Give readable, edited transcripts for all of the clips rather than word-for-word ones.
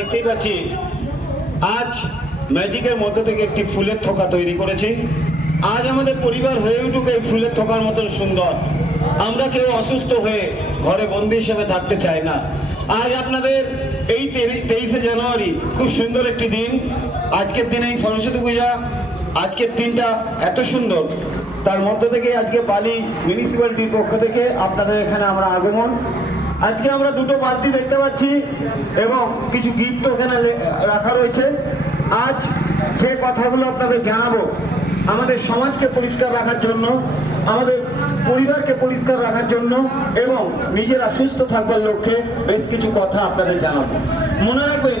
দেখতেই পাচ্ছি আজ ম্যাজিকের মধ্যে থেকে একটি ফুলের থোকা তৈরি করেছি। আজ আমাদের পরিবার হয়ে উঠুক এই ফুলের থোকার মতন সুন্দর। আমরা কেউ অসুস্থ হয়ে ঘরে বন্দি হিসেবে থাকতে চাই না। আজ আপনাদের এই 23শে জানুয়ারি খুব সুন্দর একটি দিন। আজকের দিনে এই সরস্বতী পূজা, আজকের দিনটা এত সুন্দর, তার মধ্যে থেকে আজকে বালি মিউনিসিপ্যালিটির পক্ষ থেকে আপনাদের এখানে আমরা আগমন। আজকে আমরা দুটো বালতি দেখতে পাচ্ছি এবং কিছু গিফট এখানে রাখা রয়েছে। আজ যে কথাগুলো আপনাদের জানাবো আমাদের সমাজকে পরিষ্কার রাখার জন্য, আমাদের পরিবারকে পরিষ্কার রাখার জন্য এবং নিজেরা সুস্থ থাকবার লক্ষ্যে বেশ কিছু কথা আপনাদের জানাবো। মনে রাখবেন,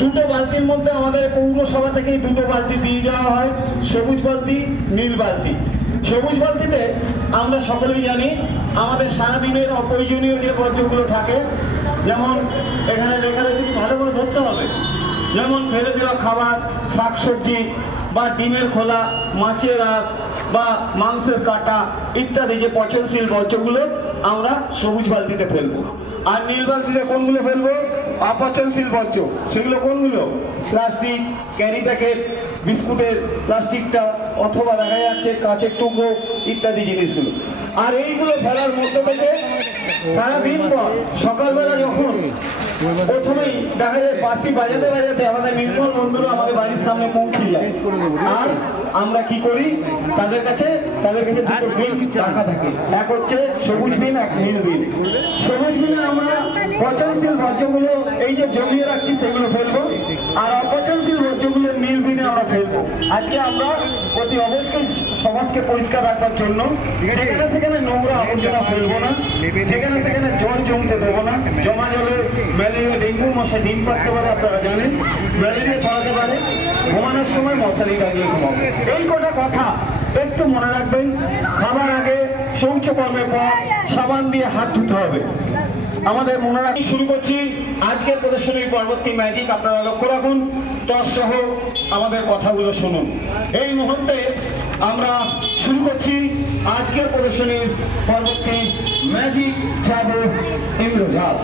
দুটো বালতির মধ্যে আমাদের পৌরসভা থেকেই দুটো বালতি দিয়ে যাওয়া হয়, সবুজ বালতি, নীল বালতি। সবুজ বালতিতে আমরা সকলেই জানি আমাদের সারাদিনের অপ্রয়োজনীয় যে বর্জ্যগুলো থাকে, যেমন এখানে লেখা রয়েছে, ভালো করে ধরতে হবে, যেমন ফেলে দেওয়া খাবার, শাকসবজি বা ডিমের খোলা, মাছের আঁশ বা মাংসের কাটা ইত্যাদি যে পচনশীল বর্জ্যগুলো আমরা সবুজ বালতিতে ফেলবো। আর নীল বালতিতে কোনগুলো ফেলবো? অপচনশীল বর্জ্য। সেগুলো কোনগুলো? প্লাস্টিক, ক্যারি প্যাকেট, বিস্কুটের প্লাস্টিকটা, অথবা দেখা যাচ্ছে কাঁচের টুকরো ইত্যাদি জিনিসগুলো। আর এইগুলো ফেলার মধ্যে থেকে সারাদিন পর সকালবেলা যখন প্রথমেই দেখা যায় বাঁশি বাজাতে বাজাতে আমাদের নির্মল বন্ধুরা আমাদের বাড়ির সামনে পৌঁছে যায়, আর আমরা কি করি, তাদের কাছে দুটো বিল রাখা থাকে। এক হচ্ছে সবুজ বিল, এক নীল বিল। সবুজ বিলে আমরা পচনশীল বর্জ্যগুলো এই যে জমিয়ে রাখছি সেগুলো ফেলবো, আর অপচনশীল বর্জ্যগুলো নীল বিনে আমরা ফেলবো। আজকে আমরা অতি অবশ্যই সমাজকে পরিষ্কার রাখবার জন্য যেখানে সেখানে নোংরা আবর্জনা ফেলবো না, যেখানে সেখানে জল জমতে দেবো না। জমা জলে ম্যালেরিয়া, ডেঙ্গু মশা ডিম পাড়তে পারে, আপনারা জানেন, ম্যালেরিয়া ছড়াতে পারে। ঘুমানোর সময় মশারি টাঙিয়ে ঘুমাবো। এই কটা কথা একটু মনে রাখবেন। খাবার আগে, শৌচকর্মের পর সাবান দিয়ে হাত ধুতে হবে। আমাদের মনে রাখি শুরু করছি আজকের প্রদর্শনীর পরবর্তী ম্যাজিক। আপনারা লক্ষ্য রাখুন, টস সহ আমাদের কথাগুলো শুনুন। এই মুহূর্তে আমরা শুরু করছি আজকের প্রদর্শনীর পরবর্তী ম্যাজিক জাদু ইন্দ্রজাল।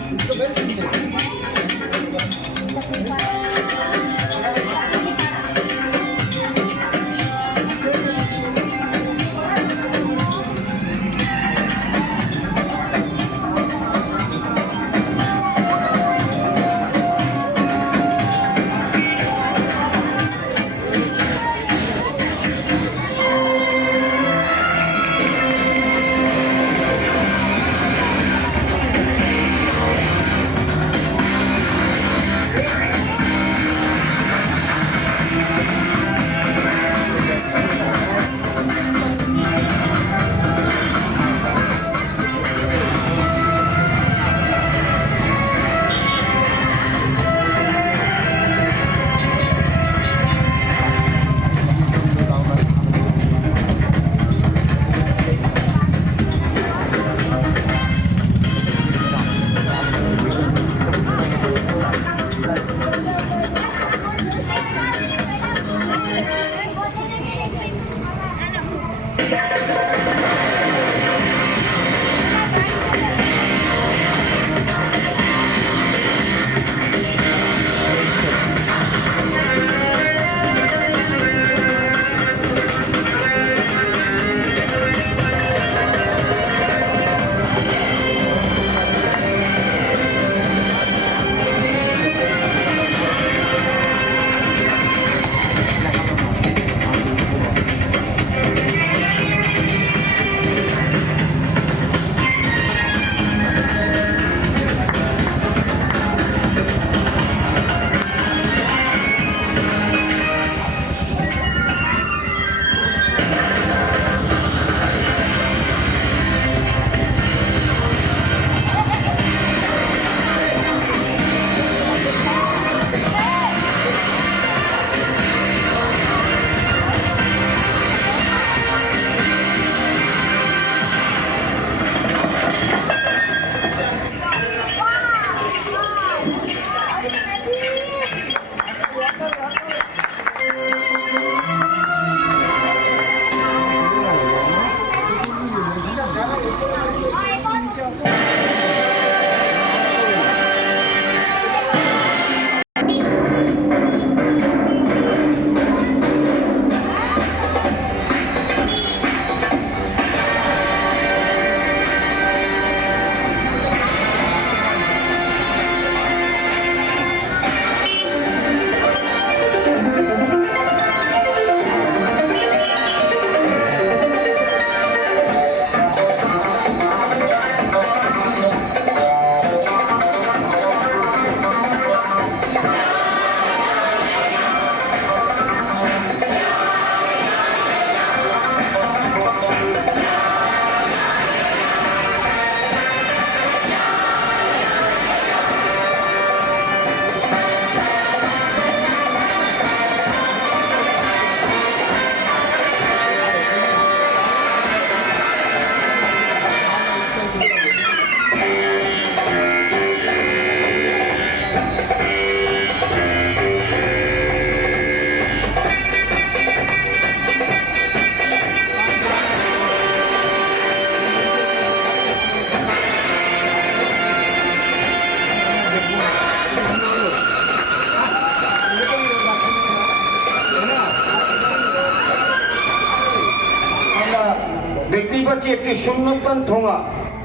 পাচ্ছি একটি শূন্যস্থান ঠোঙা,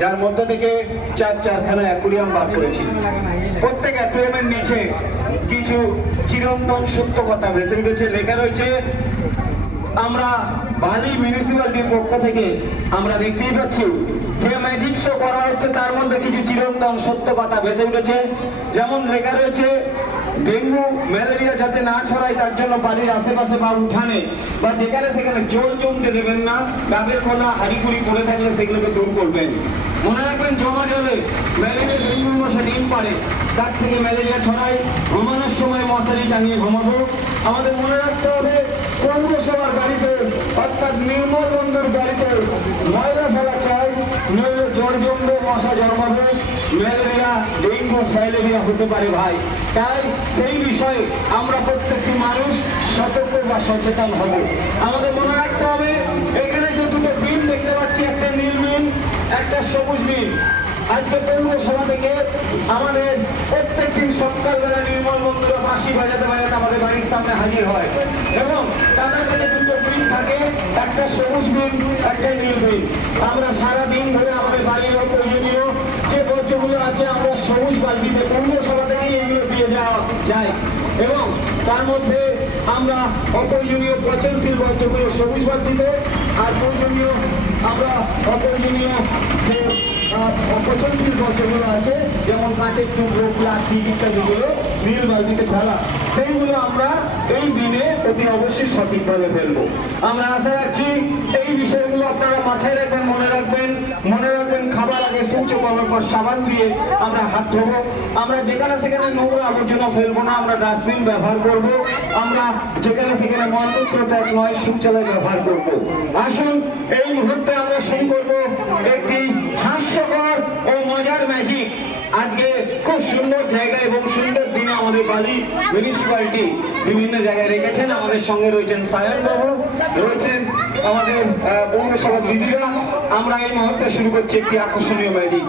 যার মধ্যে থেকে চারখানা অ্যাকুরিয়াম বার করেছি। প্রত্যেক অ্যাকুরিয়ামের নিচে কিছু চিরন্তন সত্য কথা ভেসে উঠেছে, লেখা রয়েছে। আমরা বালি মিউনিসিপ্যালিটির পক্ষ থেকে আমরা দেখতেই পাচ্ছি যে ম্যাজিক শো করা হচ্ছে, তার মধ্যে কিছু চিরন্তন সত্য কথা ভেসে উঠেছে। যেমন লেখা রয়েছে, ডেঙ্গু ম্যালেরিয়া যাতে না ছড়ায় তার জন্য বাড়ির আশেপাশে বা উঠানে বা যেখানে সেখানে জল জমতে দেবেন না। ডাবের খোলা হাঁড়িকুড়ি পড়ে থাকলে সেগুলোকে দূর করবেন। মনে রাখবেন, জমা জলে ম্যালেরিয়া ডেঙ্গুর মশা ডিম পারে, তার থেকে ম্যালেরিয়া ছড়ায়। ঘুমানোর সময় মশারি টাঙিয়ে ঘুমাবো। আমাদের মনে রাখতে হবে, পৌরসভার গাড়িতে অর্থাৎ নির্মল বন্ধুর গাড়িতে ময়লা ফেলা চাই, নইলে জ্বর জমবে, মশা জন্মাবে, ম্যালেরিয়া ডেঙ্গু ফাইলেরিয়া হতে পারে ভাই। তাই সেই বিষয়ে আমরা প্রত্যেকটি মানুষ সতর্ক বা সচেতন হব। আমাদের মনে রাখতে হবে, এখানে যে দুটো বিন দেখতে পাচ্ছি, একটা নীল বিন, একটা সবুজ বিন। আজকে পৌরসভা থেকে আমাদের প্রত্যেক দিন সকালবেলা নির্মল বন্ধুরা বাঁশি বাজাতে বাজাতে আমাদের বাড়ির সামনে হাজির হয় এবং তাদের কাছে দুটো বিন থাকে, একটা সবুজ বিন, একটা নীল বিন। আমরা সারাদিন ধরে আমাদের বাড়ির প্রয়োজনীয় যে বর্জ্যগুলো আছে আমরা সবুজ বালতিতে পৌরসভা থেকেই এগুলো দিয়ে যাওয়া যায় এবং তার মধ্যে আমরা অপ্রয়োজনীয় পচনশীল বর্জ্যগুলো সবুজ বালতিতে, আর প্রয়োজনীয় আমরা অপ্রয়োজনীয় যে অপচনশীল বর্জ্যগুলো আছে যেমন কাঁচের টুকরো, প্লাস্টিক ইত্যাদিগুলো নীল বালতিতে ফেলা, সেইগুলো আমরা এই দিনে অতি অবশ্যই সঠিকভাবে ফেলবো। আমরা আশা রাখছি এই বিষয়গুলো আপনারা মাথায় রাখবেন, মনে রাখবেন। মনে রাখবেন, খাবার আগে শৌচ করার পর সাবান দিয়ে আমরা হাত ধোবো। আমরা যেখানে সেখানে নোংরা আবর্জনা ফেলবো না, আমরা ডাস্টবিন ব্যবহার করব। আমরা যেখানে সেখানে মলমূত্র ত্যাগ নয়, শৌচালয় ব্যবহার করব। আসুন এই মুহূর্তে আমরা শুরু করব একটি হাস্যকর ও মজার ম্যাজিক। আজকে খুব সুন্দর জায়গা এবং সুন্দর দিনে আমাদের বালি মিউনিসিপ্যালিটি বিভিন্ন জায়গায় রেখেছেন। আমাদের সঙ্গে রয়েছেন সায়ন বাবু, রয়েছেন আমাদের পৌরসভার দিদিরা। আমরা এই মুহূর্তে শুরু করছি একটি আকর্ষণীয় ম্যাজিক।